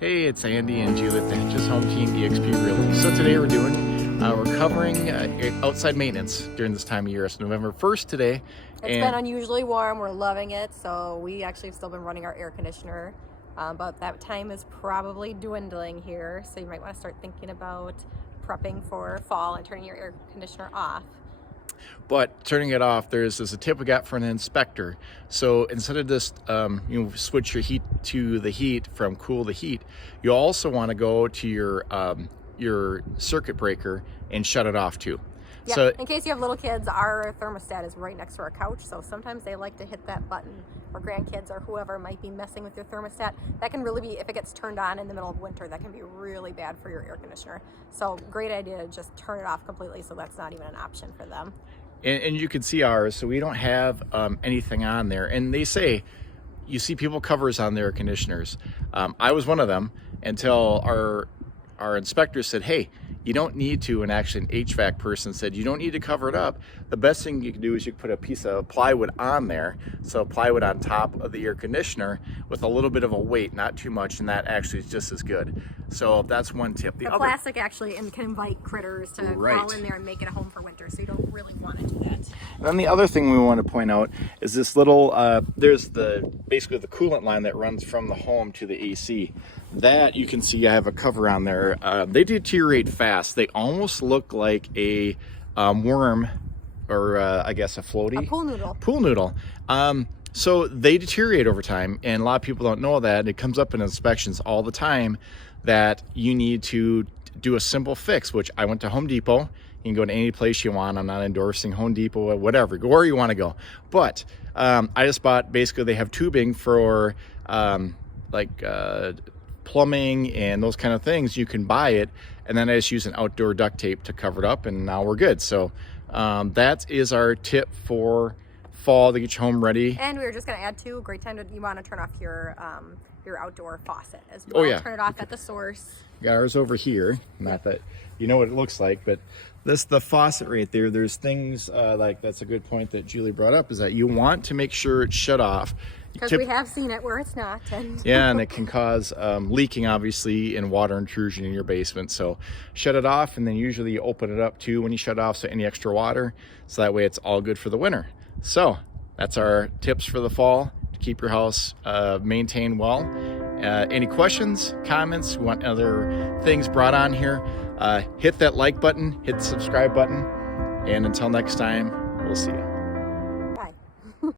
Hey, it's Andy and Julie at the Hitches Home Team eXp Realty. So today we're covering outside maintenance during this time of year. It's November 1st today. It's been unusually warm. We're loving it. So we actually have still been running our air conditioner, but that time is probably dwindling here. So you might want to start thinking about prepping for fall and turning your air conditioner off. But turning it off, there's a tip we got from an inspector. So instead of just switch your heat to the heat from cool to heat, you also want to go to your circuit breaker and shut it off too. Yeah, so in case you have little kids, our thermostat is right next to our couch, so sometimes they like to hit that button, or grandkids or whoever might be messing with your thermostat. That can really be, if it gets turned on in the middle of winter, that can be really bad for your air conditioner. So great idea to just turn it off completely, so that's not even an option for them. And you can see ours, so we don't have anything on there. And they say, you see people covers on their air conditioners. I was one of them until our inspector said, hey, you don't need to, and actually an HVAC person said, you don't need to cover it up. The best thing you can do is you can put a piece of plywood on there. So plywood on top of the air conditioner with a little bit of a weight, not too much, and that actually is just as good. So that's one tip. The plastic actually can invite critters to crawl in there and make it a home for winter, so you don't really want to do that. And then the other thing we want to point out is this little, there's basically the coolant line that runs from the home to the AC. That you can see I have a cover on there. They deteriorate fast. They almost look like a worm, or I guess a floaty. A pool noodle. Pool noodle. So they deteriorate over time, and a lot of people don't know that. It comes up in inspections all the time that you need to do a simple fix, which I went to Home Depot. You can go to any place you want. I'm not endorsing Home Depot, whatever. Go where you want to go. But I just bought, basically they have tubing for plumbing and those kind of things. You can buy it, and then I just use an outdoor duct tape to cover it up, and now we're good. So that is our tip for fall to get your home ready. And we were just going to add too, a great time to, you want to turn off your outdoor faucet as well. Oh yeah. Turn it off at the source. Got ours over here. Not that you know what it looks like, but the faucet right there, there's things like, that's a good point that Julie brought up, is that you want to make sure it's shut off. Because we have seen it where it's not. Yeah, and it can cause leaking, obviously, and water intrusion in your basement. So shut it off, and then usually you open it up too when you shut it off, so any extra water, so that way it's all good for the winter. So that's our tips for the fall to keep your house maintained well. Any questions, comments, you want other things brought on here, hit that like button, hit the subscribe button, and until next time, we'll see you.